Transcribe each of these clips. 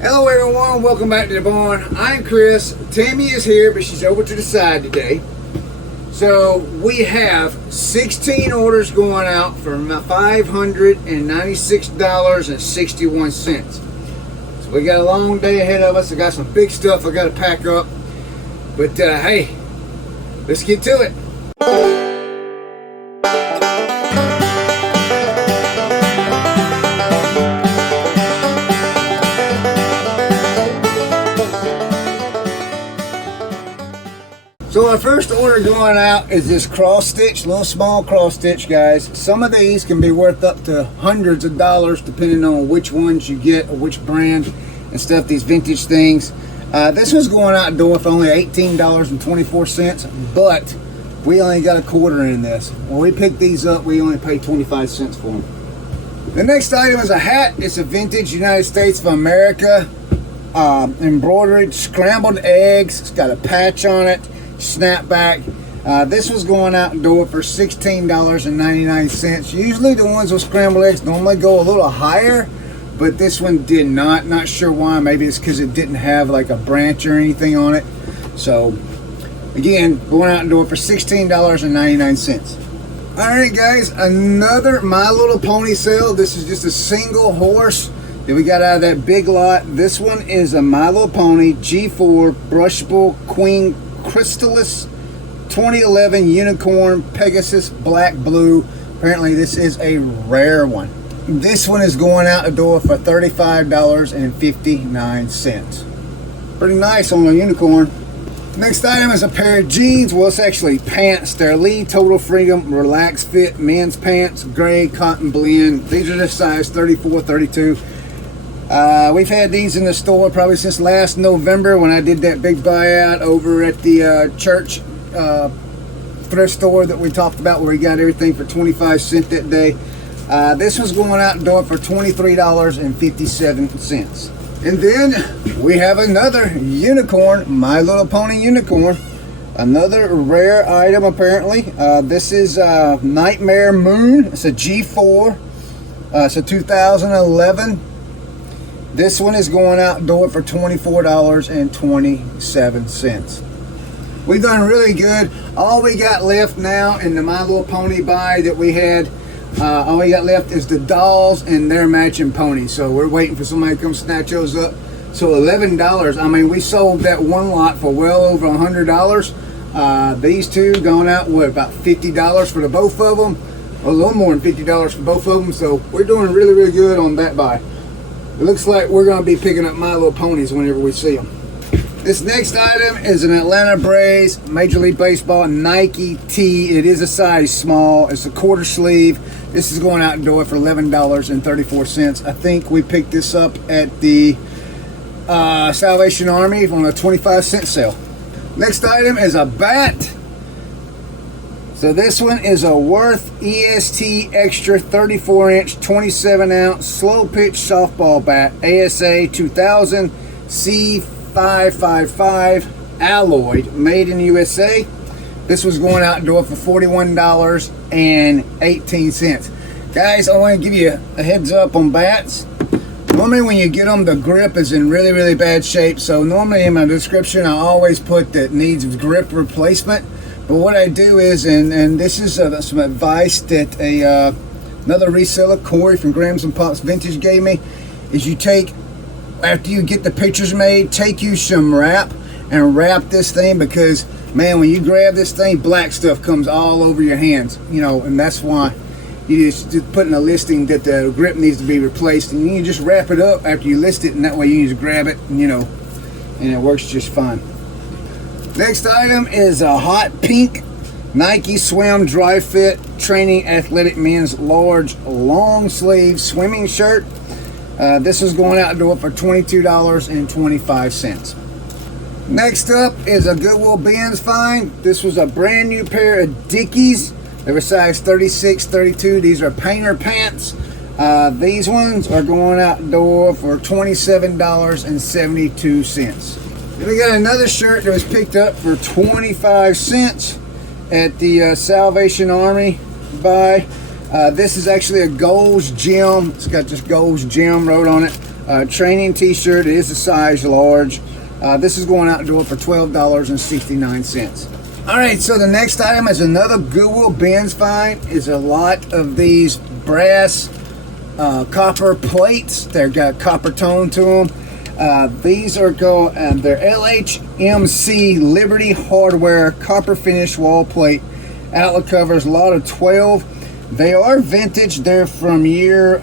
Hello everyone, welcome back to the barn. I'm Chris. Tammy is here, but she's over to the side today. So we have 16 orders going out for $596.61. So we got a long day ahead of us. I got some big stuff I got to pack up. But hey, let's get to it. So our first order going out is this cross stitch, little small cross stitch, guys. Some of these can be worth up to hundreds of dollars depending on which ones you get or which brand and stuff, these vintage things. This one's going out the door for only $18.24, but we only got a quarter in this. When we pick these up, we only pay 25 cents for them. The next item is a hat. It's a vintage United States of America embroidered scrambled eggs. It's got a patch on it. Snapback. This was going out the door for $16.99. Usually the ones with scrambled eggs normally go a little higher, but this one did not. Not sure why. Maybe it's because it didn't have like a branch or anything on it. So again, going out the door for $16.99. Alright guys, another My Little Pony sale. This is just a single horse that we got out of that big lot. This one is a My Little Pony G4 Brushable Queen Chrysalis 2011 Unicorn Pegasus Black Blue. Apparently this is a rare one. This one is going out the door for $35.59. Pretty nice on a unicorn. Next item is a pair of jeans. Well, it's actually pants. They're Lee Total Freedom Relax Fit men's pants, gray cotton blend. These are the size 34, 32. We've had these in the store probably since last November when I did that big buyout over at the church thrift store that we talked about, where we got everything for 25 cents that day. This was going out the door for $23.57. And then we have another unicorn, My Little Pony unicorn. Another rare item apparently. This is Nightmare Moon. It's a G4. It's a 2011. This one is going out the door for $24.27. We've done really good. All we got left now in the My Little Pony buy that we had, all we got left is the dolls and their matching ponies. So we're waiting for somebody to come snatch those up. So $11. I mean, we sold that one lot for well over $100. These two going out, what, about $50 for the both of them? A little more than $50 for both of them. So we're doing really, really good on that buy. It looks like we're going to be picking up My Little Ponies whenever we see them. This next item is an Atlanta Braves Major League Baseball Nike tee. It is a size small. It's a quarter sleeve. This is going out the door for $11.34. I think we picked this up at the Salvation Army on a 25-cent sale. Next item is a bat. So this one is a Worth EST Extra 34-inch, 27-ounce slow pitch softball bat, ASA 2000 C555 alloyed, made in USA. This was going out the door for $41.18. Guys, I want to give you a heads up on bats. Normally when you get them, the grip is in really, really bad shape. So normally in my description, I always put that needs grip replacement. But what I do is, and this is some advice that another reseller, Corey from Grams and Pops Vintage, gave me, is you take, after you get the pictures made, take you some wrap and wrap this thing, because man, when you grab this thing, black stuff comes all over your hands, you know, and that's why you just put in a listing that the grip needs to be replaced, and you just wrap it up after you list it, and that way you just grab it, and, you know, and it works just fine. Next item is a hot pink Nike Swim Dry Fit Training Athletic Men's Large Long Sleeve Swimming Shirt. This is going out the door for $22.25. Next up is a Goodwill Bins find. This was a brand new pair of Dickies. They were size 36, 32. These are painter pants. These ones are going out the door for $27.72. Then we got another shirt that was picked up for 25 cents at the Salvation Army buy. This is actually a Gold's Gym. It's got just Gold's Gym wrote on it. Training t-shirt. It is a size large. This is going out the door for $12.69. All right, so the next item is another Goodwill bins find. Is a lot of these brass copper plates. They've got copper tone to them. These are they're LHMC Liberty Hardware copper finish wall plate outlet covers, a lot of 12. They are vintage. They're from year,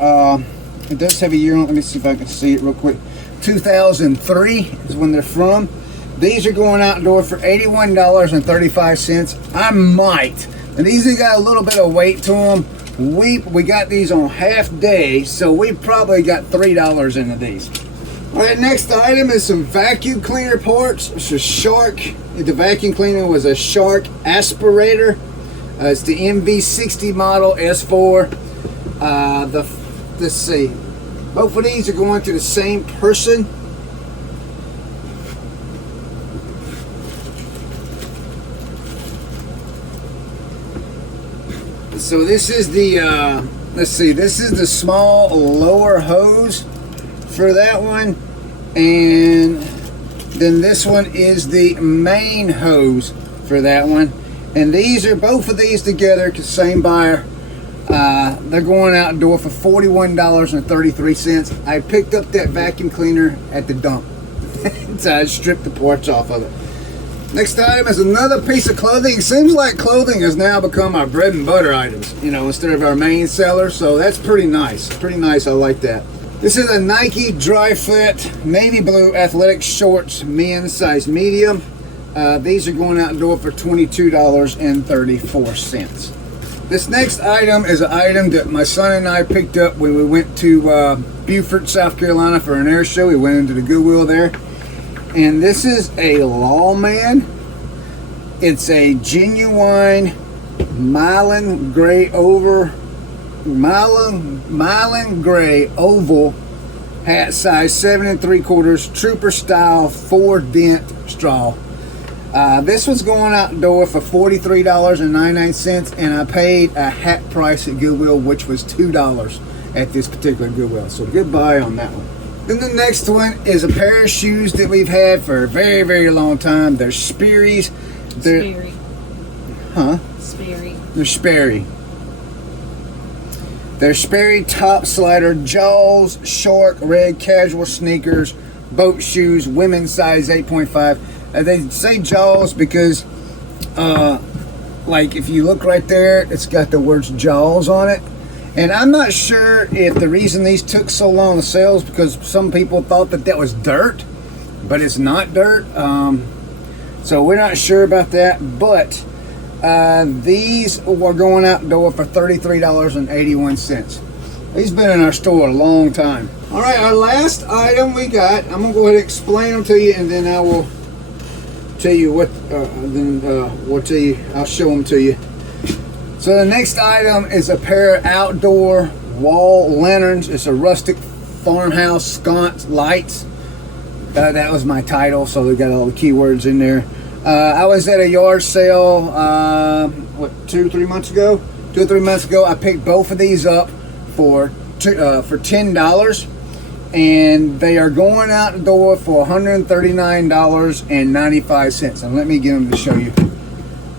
it does have a year on. Let me see if I can see it real quick. 2003 is when they're from. These are going out the door for $81.35. I might, and these have got a little bit of weight to them. We got these on half day, so we probably got $3 into these. All right, next item is some vacuum cleaner parts. It's a Shark. The vacuum cleaner was a Shark aspirator. It's the MV60 model S4. Let's see. Both of these are going to the same person. So this is the, let's see, this is the small lower hose for that one. And then this one is the main hose for that one. And these are, both of these together, same buyer. They're going out the door for $41.33. I picked up that vacuum cleaner at the dump. So I stripped the parts off of it. Next item is another piece of clothing. It seems like clothing has now become our bread and butter items, you know, instead of our main seller. So that's pretty nice. Pretty nice. I like that. This is a Nike dry fit navy blue athletic shorts, men's size medium. These are going out the door for $22.34. This next item is an item that my son and I picked up when we went to Beaufort, South Carolina for an air show. We went into the Goodwill there. And this is a Lawman. It's a genuine Milan gray oval hat size 7 3/4 trooper style 4-dent straw. This was going out the door for $43.99, and I paid a hat price at Goodwill, which was $2 at this particular Goodwill. So good buy on that one. Then the next one is a pair of shoes that we've had for a very, very long time. They're Sperry's. Sperry. Huh? Sperry. They're Sperry. They're Sperry top slider Jaws shark red casual sneakers, boat shoes, women's size 8.5. They say Jaws because, like if you look right there, it's got the words Jaws on it. And I'm not sure if the reason these took so long to sell is because some people thought that that was dirt, but it's not dirt. So we're not sure about that, but these were going out the door for $33.81. These have been in our store a long time. All right, our last item we got, I'm gonna go ahead and explain them to you, and then I will tell you what, I'll show them to you. So the next item is a pair of outdoor wall lanterns. It's a rustic farmhouse sconce lights. That was my title, so they got all the keywords in there. I was at a yard sale, 2 or 3 months ago? 2 or 3 months ago, I picked both of these up for $10, and they are going out the door for $139.95. And let me get them to show you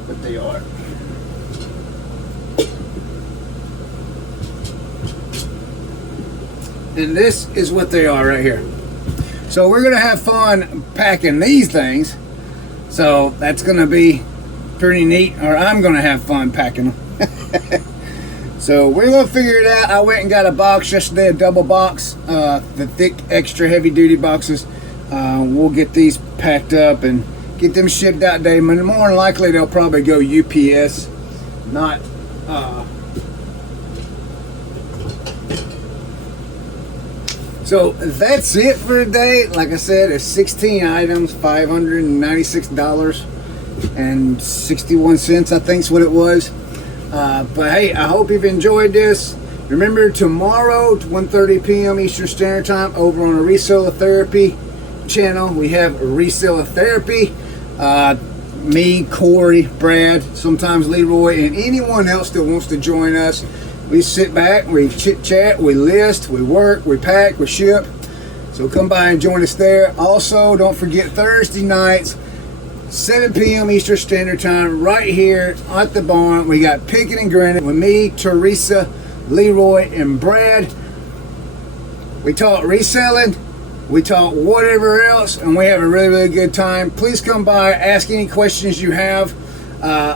what they are. And this is what they are right here. So we're gonna have fun packing these things. So that's gonna be pretty neat, or I'm gonna have fun packing them. So we're gonna figure it out. I went and got a box yesterday, a double box, the thick, extra heavy duty boxes. We'll get these packed up and get them shipped out today. More than likely they'll probably go UPS, not So that's it for today. Like I said, it's 16 items, $596.61, I think is what it was. But hey, I hope you've enjoyed this. Remember, tomorrow, 1:30 p.m. Eastern Standard Time, over on the Reseller Therapy channel, we have Reseller Therapy. Me, Corey, Brad, sometimes Leroy, and anyone else that wants to join us. We sit back, we chit chat, we list, we work, we pack, we ship. So come by and join us there. Also, don't forget Thursday nights, 7 p.m. Eastern Standard Time, right here at the barn. We got Picking and Grinning with me, Teresa, Leroy, and Brad. We talk reselling, we talk whatever else, and we have a really, really good time. Please come by, ask any questions you have.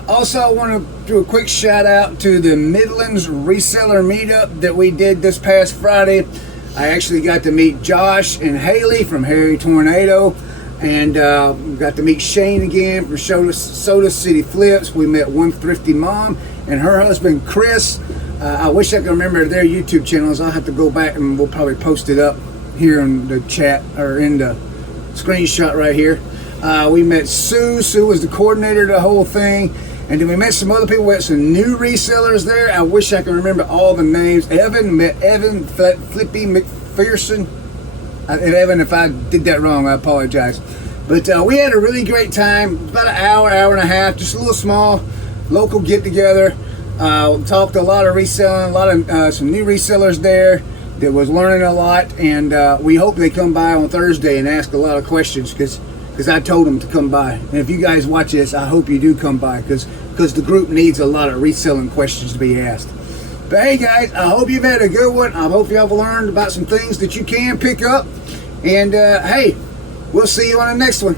Also, I want to do a quick shout out to the Midlands Reseller Meetup that we did this past Friday. I actually got to meet Josh and Haley from Harry Tornado, and got to meet Shane again from Soda City Flips. We met one thrifty mom and her husband Chris. I wish I could remember their YouTube channels. I'll have to go back and we'll probably post it up here in the chat or in the screenshot right here. We met Sue. Sue was the coordinator of the whole thing. And then we met some other people. We had some new resellers there. I wish I could remember all the names. Met Evan Flippy McPherson. And Evan, if I did that wrong, I apologize. But we had a really great time. About an hour and a half. Just a little small local get together. Talked a lot of reselling. A lot of some new resellers there that was learning a lot. And we hope they come by on Thursday and ask a lot of questions because I told them to come by. And if you guys watch this, I hope you do come by because the group needs a lot of reselling questions to be asked. But hey guys, I hope you've had a good one. I hope you have learned about some things that you can pick up. And hey, we'll see you on the next one.